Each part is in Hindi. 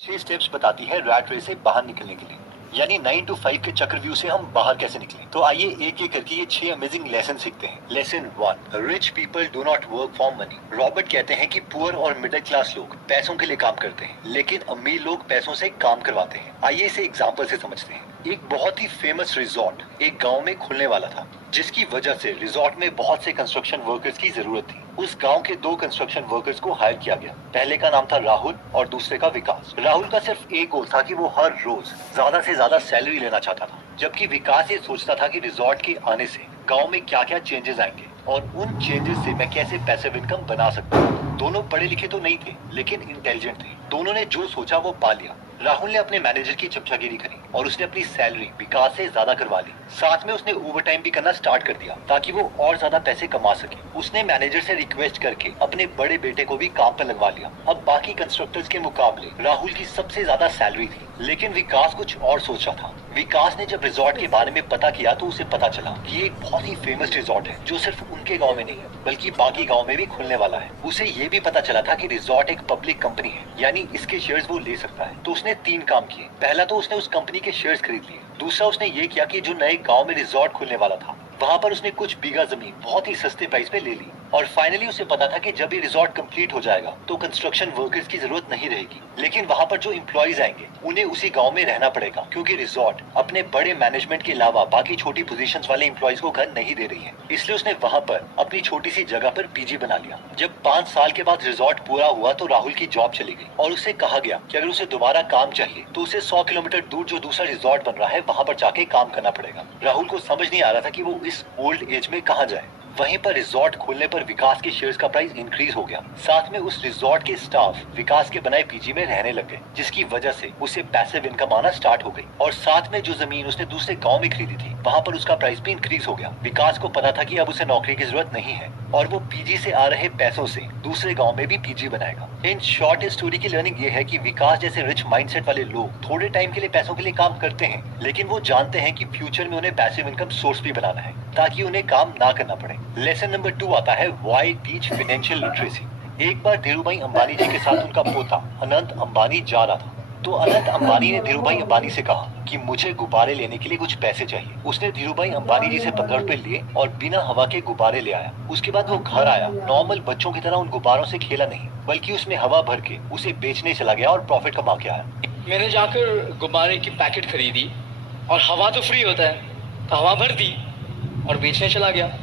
6 स्टेप्स बताती है रैट रेस से बाहर निकलने के लिए, यानी 9 to 5 के चक्रव्यूह से हम बाहर कैसे निकलें। तो आइए एक एक करके ये 6 अमेजिंग लेसन सीखते हैं। Lesson 1, rich people do not work for money. Robert कहते हैं कि पुअर और मिडिल क्लास लोग पैसों के लिए काम करते हैं, लेकिन अमीर लोग पैसों से काम करवाते हैं। आइए इसे एग्जाम्पल से समझते हैं। एक बहुत ही फेमस रिजॉर्ट एक गांव में खुलने वाला था, जिसकी वजह से रिजॉर्ट में बहुत से कंस्ट्रक्शन वर्कर्स की जरूरत थी। उस गांव के 2 कंस्ट्रक्शन वर्कर्स को हायर किया गया। पहले का नाम था राहुल और दूसरे का विकास। राहुल का सिर्फ एक गोल था कि वो हर रोज ज्यादा से ज्यादा सैलरी लेना चाहता था, जबकि विकास ये सोचता था कि रिजॉर्ट के आने से गांव में क्या क्या चेंजेस आएंगे और उन चेंजेस से मैं कैसे पैसिव इनकम बना सकता हूँ। दोनों पढ़े लिखे तो नहीं थे, लेकिन इंटेलिजेंट थे। दोनों ने जो सोचा वो पा लिया। राहुल ने अपने मैनेजर की चमचागिरी करी और उसने अपनी सैलरी विकास से ज्यादा करवा ली। साथ में उसने ओवर टाइम भी करना स्टार्ट कर दिया ताकि वो और ज्यादा पैसे कमा सके। उसने मैनेजर से रिक्वेस्ट करके अपने बड़े बेटे को भी काम पर लगवा लिया। अब बाकी कंस्ट्रक्टर्स के मुकाबले राहुल की सबसे ज्यादा सैलरी थी, लेकिन विकास कुछ और सोच रहा था। विकास ने जब रिजॉर्ट के बारे में पता किया तो उसे पता चला कि ये एक बहुत ही फेमस रिजॉर्ट है, जो सिर्फ उनके गांव में नहीं है बल्कि बाकी गांव में भी खुलने वाला है। उसे ये भी पता चला था कि रिजॉर्ट एक पब्लिक कंपनी है, यानी इसके शेयर्स वो ले सकता है। तो उसने 3 काम किए। पहला तो उसने उस कंपनी के शेयर्स खरीद लिए। दूसरा उसने ये किया कि जो नए गांव में रिजॉर्ट खुलने वाला था वहां पर उसने कुछ बीघा जमीन बहुत ही सस्ते प्राइस पे ले ली। और फाइनली उसे पता था कि जब ये रिजॉर्ट कंप्लीट हो जाएगा तो कंस्ट्रक्शन वर्कर्स की जरूरत नहीं रहेगी, लेकिन वहां पर जो एम्प्लॉइज आएंगे उन्हें उसी गांव में रहना पड़ेगा, क्योंकि रिजॉर्ट अपने बड़े मैनेजमेंट के अलावा बाकी छोटी पोजीशंस वाले एम्प्लॉइज को घर नहीं दे रही है। इसलिए उसने वहां पर अपनी छोटी सी जगह पर पीजी बना लिया। जब 5 साल के बाद रिजॉर्ट पूरा हुआ तो राहुल की जॉब चली गई और उसे कहा गया कि अगर उसे दोबारा काम चाहिए तो उसे 100 किलोमीटर दूर जो दूसरा रिजॉर्ट बन रहा है वहां पर जाके काम करना पड़ेगा। राहुल को समझ नहीं आ रहा था कि वो इस ओल्ड एज में कहाँ जाए। वहीं पर रिजॉर्ट खोलने पर विकास के शेयर्स का प्राइस इंक्रीज हो गया। साथ में उस रिजॉर्ट के स्टाफ विकास के बनाए पीजी में रहने लग गए, जिसकी वजह से उसे पैसिव इनकम आना स्टार्ट हो गई। और साथ में जो जमीन उसने दूसरे गांव में खरीदी थी वहां पर उसका प्राइस भी इंक्रीज हो गया। विकास को पता था कि अब उसे नौकरी की जरूरत नहीं है और वो पीजी से आ रहे पैसों से दूसरे गाँव में भी पीजी बनाएगा। इन शॉर्ट स्टोरी की लर्निंग ये है कि विकास जैसे रिच माइंडसेट वाले लोग थोड़े टाइम के लिए पैसों के लिए काम करते हैं, लेकिन वो जानते हैं कि फ्यूचर में उन्हें पैसिव इनकम सोर्स भी बनाना है ताकि उन्हें काम ना करना पड़े। लेसन नंबर 2 आता है व्हाई टीच फाइनेंशियल लिटरेसी। एक बार धीरूभाई अंबानी जी के साथ उनका पोता अनंत अंबानी जा रहा था, तो अनंत अंबानी ने धीरूभाई अंबानी से कहा कि मुझे गुब्बारे लेने के लिए कुछ पैसे चाहिए। उसने धीरूभाई अंबानी जी से 15 रुपए लिए और बिना हवा के गुब्बारे ले आया। उसके बाद वो घर आया। नॉर्मल बच्चों की तरह उन गुब्बारों से खेला नहीं, बल्कि उसमें हवा भर के उसे बेचने चला गया और प्रॉफिट कमा के आया। मैंने जाकर गुब्बारे की पैकेट खरीदी और हवा तो फ्री होता है, तो हवा भर दी और बेचने चला गया।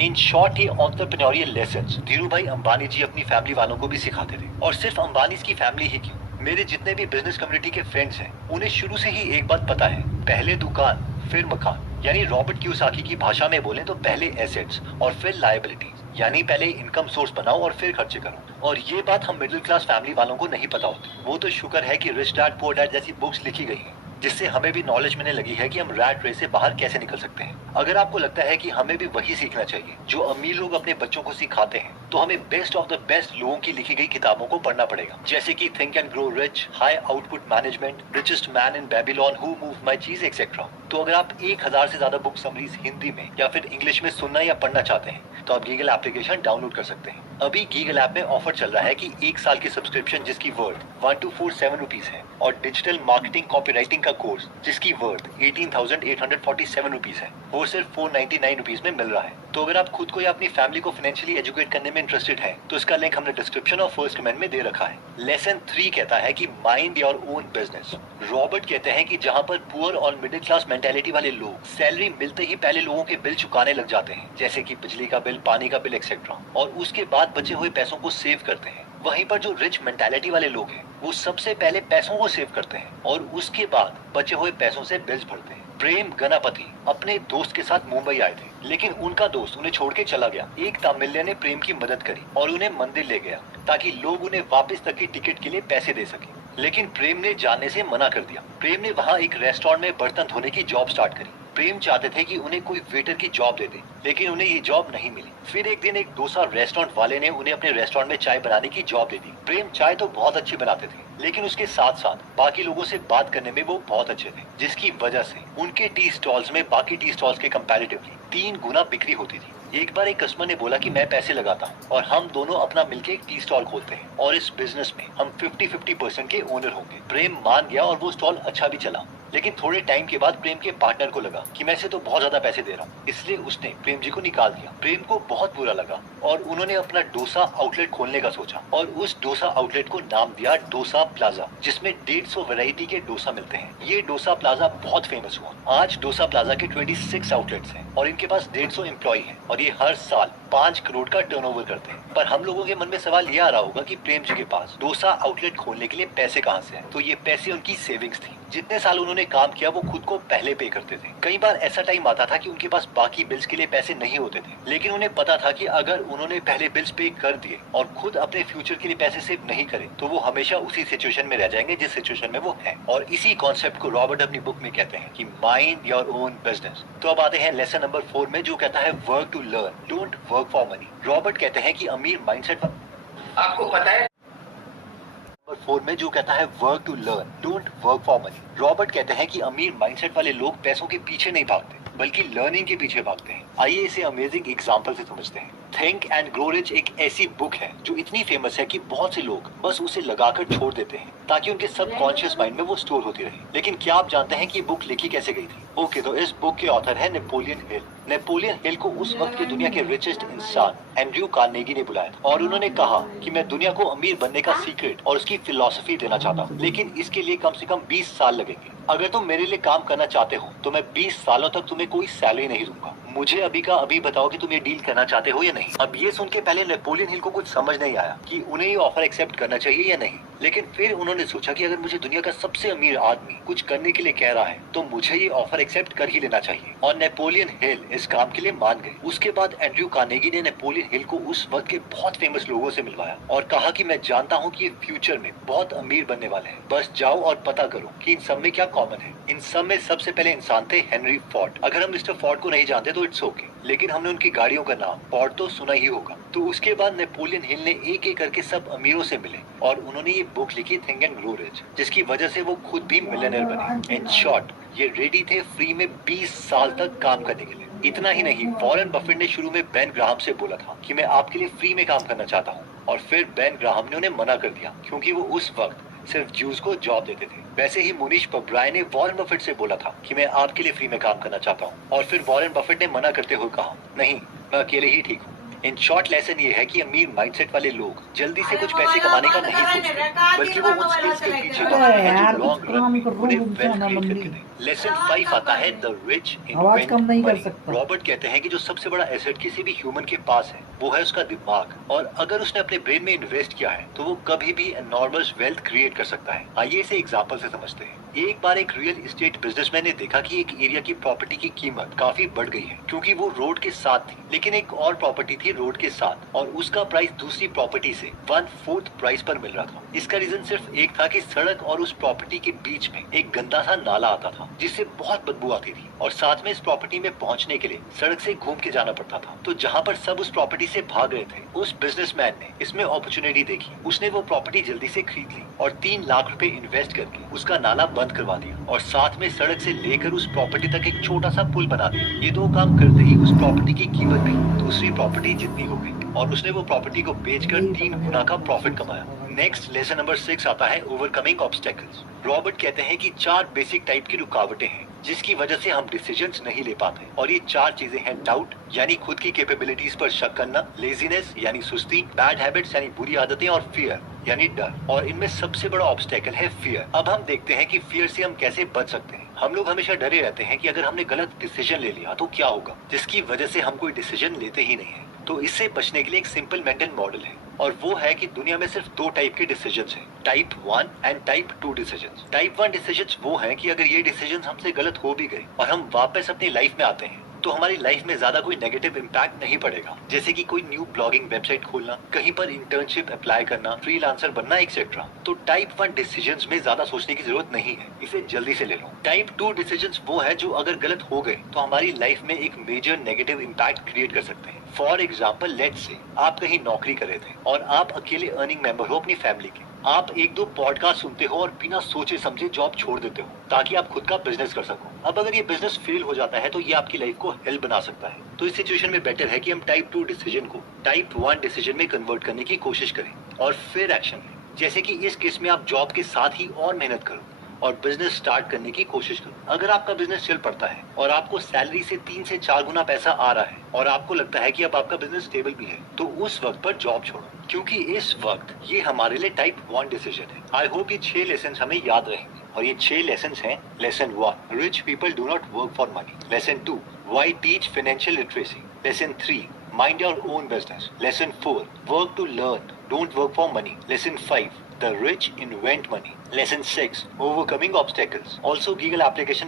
इन शॉर्ट ये एंटरप्रेन्योरियल लेसन्स धीरूभाई अंबानी जी अपनी फैमिली वालों को भी सिखाते थे। और सिर्फ अंबानी की फैमिली ही क्यों, मेरे जितने भी बिजनेस कम्युनिटी के फ्रेंड्स हैं उन्हें शुरू से ही एक बात पता है, पहले दुकान फिर मकान। यानी रॉबर्ट कियोसाकी की भाषा में बोले तो पहले एसेट्स और फिर लायबिलिटीज, यानी पहले इनकम सोर्स बनाओ और फिर खर्चे करो। और ये बात हम मिडिल क्लास फैमिली वालों को नहीं पता होती। वो तो शुक्र है कि रिच डैड पुअर डैड जैसी बुक्स लिखी गई हैं, जिससे हमें भी नॉलेज मिलने लगी है कि हम रैट रेस से बाहर कैसे निकल सकते हैं। अगर आपको लगता है कि हमें भी वही सीखना चाहिए जो अमीर लोग अपने बच्चों को सिखाते हैं, तो हमें बेस्ट ऑफ द बेस्ट लोगों की लिखी गई किताबों को पढ़ना पड़ेगा, जैसे कि think and grow rich, high output management, richest man in Babylon, who move my चीज एक्सेट्रा। तो अगर आप 1000 से ज्यादा बुक समरीज हिंदी में या फिर इंग्लिश में सुनना या पढ़ना चाहते हैं तो आप गीगल एप्लीकेशन डाउनलोड कर सकते हैं। अभी गीगल ऐप में ऑफर चल रहा है कि 1 साल की सब्सक्रिप्शन जिसकी वर्थ 1247 रुपीज है और डिजिटल मार्केटिंग कॉपीराइटिंग का कोर्स जिसकी वर्थ 18,847 रुपीज है, वो सिर्फ 499 रुपीज में मिल रहा है। तो अगर आप खुद को या अपनी फैमिली को फाइनेंशियली एजुकेट करने में इंटरेस्टेड है तो इसका लिंक हमने डिस्क्रिप्शन और फर्स्ट कमेंट में दे रखा है। लेसन 3 कहता है कि mind your own business. Robert कहते हैं कि जहाँ पर पुअर और मिडिल क्लास मेंटेलिटी वाले लोग सैलरी मिलते ही पहले लोगों के बिल चुकाने लग जाते हैं, जैसे कि बिजली का बिल, पानी का बिल एक्सेट्रा, और उसके बाद बचे हुए पैसों को सेव करते हैं। वहीं पर जो रिच मेंटालिटी वाले लोग हैं वो सबसे पहले पैसों को सेव करते हैं और उसके बाद बचे हुए पैसों से बिल्स भरते हैं। प्रेम गनापति अपने दोस्त के साथ मुंबई आए थे, लेकिन उनका दोस्त उन्हें छोड़ के चला गया। एक तमिलियन ने प्रेम की मदद करी और उन्हें मंदिर ले गया ताकि लोग उन्हें वापस तक की टिकट के लिए पैसे दे सके, लेकिन प्रेम ने जाने से मना कर दिया। प्रेम ने वहाँ एक रेस्टोरेंट में बर्तन धोने की जॉब स्टार्ट करी। प्रेम चाहते थे कि उन्हें कोई वेटर की जॉब दे दे, लेकिन उन्हें ये जॉब नहीं मिली। फिर एक दिन एक डोसा रेस्टोरेंट वाले ने उन्हें अपने रेस्टोरेंट में चाय बनाने की जॉब दे दी। प्रेम चाय तो बहुत अच्छी बनाते थे, लेकिन उसके साथ साथ बाकी लोगों से बात करने में वो बहुत अच्छे थे, जिसकी वजह से उनके टी स्टॉल्स में बाकी टी स्टॉल्स के कंपैरेटिवली 3 गुना बिक्री होती थी। एक बार एक कस्टमर ने बोला कि मैं पैसे लगाता हूँ और हम दोनों अपना मिलके एक टी स्टॉल खोलते हैं और इस बिजनेस में हम 50-50% के ओनर होंगे। प्रेम मान गया और वो स्टॉल अच्छा भी चला, लेकिन थोड़े टाइम के बाद प्रेम के पार्टनर को लगा कि मैं इसे तो बहुत ज्यादा पैसे दे रहा हूँ, इसलिए उसने प्रेम जी को निकाल दिया। प्रेम को बहुत बुरा लगा और उन्होंने अपना डोसा आउटलेट खोलने का सोचा और उस डोसा आउटलेट को नाम दिया डोसा प्लाजा, जिसमें 150 वैरायटी के डोसा मिलते हैं। ये डोसा प्लाजा बहुत फेमस हुआ। आज डोसा प्लाजा के 26 आउटलेट्स हैं और इनके पास 150 एम्प्लॉय हैं और ये हर साल 5 करोड़ का टर्नओवर करते हैं। पर हम लोगों के मन में सवाल ये आ रहा होगा कि प्रेम जी के पास डोसा आउटलेट खोलने के लिए पैसे कहाँ से हैं? तो ये पैसे उनकी सेविंग्स थी। जितने साल उन्होंने काम किया वो खुद को पहले पे करते थे। कई बार ऐसा टाइम आता था कि उनके पास बाकी बिल्स के लिए पैसे नहीं होते थे, लेकिन उन्हें पता था कि अगर उन्होंने पहले बिल्स पे कर दिए और खुद अपने फ्यूचर के लिए पैसे सेव नहीं करे तो वो हमेशा उसी सिचुएशन में रह जाएंगे जिस सिचुएशन में वो है। और इसी कॉन्सेप्ट को रॉबर्ट अपनी बुक में कहते हैं कि माइंड योर ओन बिजनेस। तो अब आते हैं लेसन नंबर 4 में, जो कहता है work to learn, don't work for money. Robert कहते हैं कि अमीर माइंडसेट आपको पता है नंबर 4 में जो कहता है work to learn, don't work for money. Robert कहते हैं कि अमीर माइंडसेट वाले लोग पैसों के पीछे नहीं भागते बल्कि लर्निंग के पीछे भागते हैं। आइए इसे अमेजिंग एग्जांपल से समझते हैं। थिंक एंड ग्रो रिच एक ऐसी बुक है जो इतनी फेमस है कि बहुत से लोग बस उसे लगाकर छोड़ देते हैं ताकि उनके सबकॉन्शियस माइंड में वो स्टोर होती रहे। लेकिन क्या आप जानते हैं कि ये बुक लिखी कैसे गई थी? ओके, तो इस बुक के ऑथर है नेपोलियन हिल। नेपोलियन हिल को उस वक्त के दुनिया के रिचेस्ट इंसान एंड्रयू कार्नेगी ने बुलाया था और उन्होंने कहा कि मैं दुनिया को अमीर बनने का सीक्रेट और उसकी फिलॉसफी देना चाहता हूँ, लेकिन इसके लिए कम से कम 20 साल लगेंगे। अगर तुम मेरे लिए काम करना चाहते हो तो मैं 20 सालों तक तुम्हें कोई सैलरी नहीं दूंगा। मुझे अभी का अभी बताओ कि तुम ये डील करना चाहते हो या नहीं। अब ये सुन के पहले नेपोलियन हिल को कुछ समझ नहीं आया कि उन्हें ये ऑफर एक्सेप्ट करना चाहिए या नहीं, लेकिन फिर उन्होंने सोचा कि अगर मुझे दुनिया का सबसे अमीर आदमी कुछ करने के लिए कह रहा है तो मुझे ये ऑफर एक्सेप्ट कर ही लेना चाहिए। और नेपोलियन हिल इस काम के लिए मान गए। उसके बाद एंड्रयू कार्नेगी ने नेपोलियन हिल को उस वक्त के बहुत फेमस लोगों से मिलवाया और कहा कि मैं जानता हूँ कि ये फ्यूचर में बहुत अमीर बनने वाले हैं, बस जाओ और पता करो कि इन सब में क्या कॉमन है। इन सब में सबसे पहले इंसान थे हेनरी फोर्ड। अगर हम मिस्टर फोर्ड को नहीं जानते तो इट्स ओके, लेकिन हमने उनकी गाड़ियों का नाम फोर्ड तो सुना ही होगा। तो उसके बाद नेपोलियन हिल ने एक एक करके सब अमीरों से मिले और उन्होंने ये बुक लिखी थिंक एंड ग्रो रिच, जिसकी वजह से वो खुद भी मिलियनेयर बने। इन शॉर्ट ये रेडी थे फ्री में 20 साल तक काम करने के लिए। इतना ही नहीं, वॉरेन बफेट ने शुरू में बेन ग्राहम से बोला था कि मैं आपके लिए फ्री में काम करना चाहता हूँ, और फिर बेन ग्राहम ने उन्हें मना कर दिया क्योंकि वो उस वक्त सिर्फ ज्यूज को जॉब देते थे। वैसे ही मुनीश पब्राय ने वॉरेन बफेट से बोला था कि मैं आपके लिए फ्री में काम करना चाहता हूँ, और फिर वॉरेन बफेट ने मना करते हुए कहा नहीं, मैं अकेले ही ठीक हूँ। इन शॉर्ट लेसन ये है कि अमीर माइंडसेट वाले लोग जल्दी से कुछ पैसे कमाने का नहीं सोचते, बल्कि वो उन स्किल्स के पीछे भागते हैं जो लॉन्ग रन में उन्हें वेल्थ क्रिएट करके दें। लेसन 5 आता है the rich invent money. Robert कहते हैं कि जो सबसे बड़ा एसेट किसी भी ह्यूमन के पास है वो है उसका दिमाग, और अगर उसने अपने ब्रेन में इन्वेस्ट किया है तो वो कभी भी एनॉर्मस वेल्थ क्रिएट कर सकता है। आइए इसे एग्जांपल से समझते हैं। एक बार एक रियल एस्टेट बिजनेसमैन ने देखा कि एक एरिया की प्रॉपर्टी की कीमत काफी बढ़ गई है क्योंकि वो रोड के साथ थी, लेकिन एक और प्रॉपर्टी थी रोड के साथ और उसका प्राइस दूसरी प्रॉपर्टी से 1/4 प्राइस पर मिल रहा था। इसका रीजन सिर्फ एक था कि सड़क और उस प्रॉपर्टी के बीच में एक गंदा सा नाला आता था जिससे बहुत बदबू आती थी, और साथ में इस प्रॉपर्टी में पहुंचने के लिए सड़क से घूम के जाना पड़ता था। तो जहाँ पर सब उस प्रॉपर्टी से भाग रहे थे, उस बिजनेसमैन ने इसमें अपॉर्चुनिटी देखी। उसने वो प्रॉपर्टी जल्दी से खरीद ली और 3 लाख रुपए इन्वेस्ट करके उसका नाला बंद करवा दिया और साथ में सड़क से लेकर उस प्रॉपर्टी तक एक छोटा सा पुल बना दिया। ये 2 काम करते ही उस प्रॉपर्टी की कीमत भी दूसरी प्रॉपर्टी जितनी हो गई और उसने वो प्रॉपर्टी को बेचकर 3 गुना का प्रॉफिट कमाया। नेक्स्ट लेसन नंबर 6 आता है ओवरकमिंग ऑब्स्टेकल्स। रॉबर्ट कहते हैं कि 4 बेसिक टाइप की रुकावटें हैं जिसकी वजह से हम डिसीजंस नहीं ले पाते, और ये 4 चीजें हैं डाउट यानी खुद की कैपेबिलिटीज पर शक करना, लेजीनेस यानी सुस्ती, बैड हैबिट्स यानी बुरी आदतें, और फियर यानी डर। और इनमें सबसे बड़ा ऑब्स्टेकल है फियर। अब हम देखते हैं कि फियर से हम कैसे बच सकते हैं। हम लोग हमेशा डरे रहते हैं कि अगर हमने गलत डिसीजन ले लिया तो क्या होगा, जिसकी वजह से हम कोई डिसीजन लेते ही नहीं है। तो इससे बचने के लिए एक सिंपल मेंटल मॉडल है, और वो है कि दुनिया में सिर्फ 2 टाइप के डिसीजंस हैं, type 1 and type 2 decisions. Type 1 decisions वो हैं कि अगर ये डिसीजंस हमसे गलत हो भी गए और हम वापस अपनी लाइफ में आते हैं तो हमारी लाइफ में ज्यादा कोई नेगेटिव इम्पैक्ट नहीं पड़ेगा, जैसे कि कोई न्यू ब्लॉगिंग वेबसाइट खोलना, कहीं पर इंटर्नशिप अप्लाई करना, फ्रीलांसर बनना एक्सेट्रा। तो टाइप 1 डिसीजंस में ज्यादा सोचने की जरूरत नहीं है, इसे जल्दी से ले लो। टाइप 2 डिसीजंस वो है जो अगर गलत हो गए तो हमारी लाइफ में एक मेजर नेगेटिव इम्पैक्ट क्रिएट कर सकते हैं। फॉर एग्जाम्पल लेट्स से आप कहीं नौकरी कर रहे थे और आप अकेले अर्निंग मेंबर हो अपनी फैमिली के, आप एक दो पॉडकास्ट सुनते हो और बिना सोचे समझे जॉब छोड़ देते हो ताकि आप खुद का बिजनेस कर सको। अब अगर ये बिजनेस फेल हो जाता है तो ये आपकी लाइफ को हेल्प बना सकता है। तो इस सिचुएशन में बेटर है कि हम टाइप 2 डिसीजन को टाइप 1 डिसीजन में कन्वर्ट करने की कोशिश करें और फिर एक्शन लें। जैसे कि इस केस में आप जॉब के साथ ही और मेहनत करो और बिजनेस स्टार्ट करने की कोशिश करो। अगर आपका बिजनेस चल पड़ता है और आपको सैलरी से 3 से 4 गुना पैसा आ रहा है और आपको लगता है कि अब आपका बिजनेस स्टेबल भी है, तो उस वक्त पर जॉब छोड़ो, क्योंकि इस वक्त ये हमारे लिए टाइप 1 डिसीजन है। आई होप ये 6 लेसन हमें याद रहेंगे और ये 6 लेसन हैं। Lesson 1, rich people do not work for money. Lesson 2, why teach financial literacy. Lesson 3, mind your own business. Lesson 4, work to learn, don't work for money. Lesson 5, the rich invent money. Lesson 6, overcoming obstacles. Also, Giggle application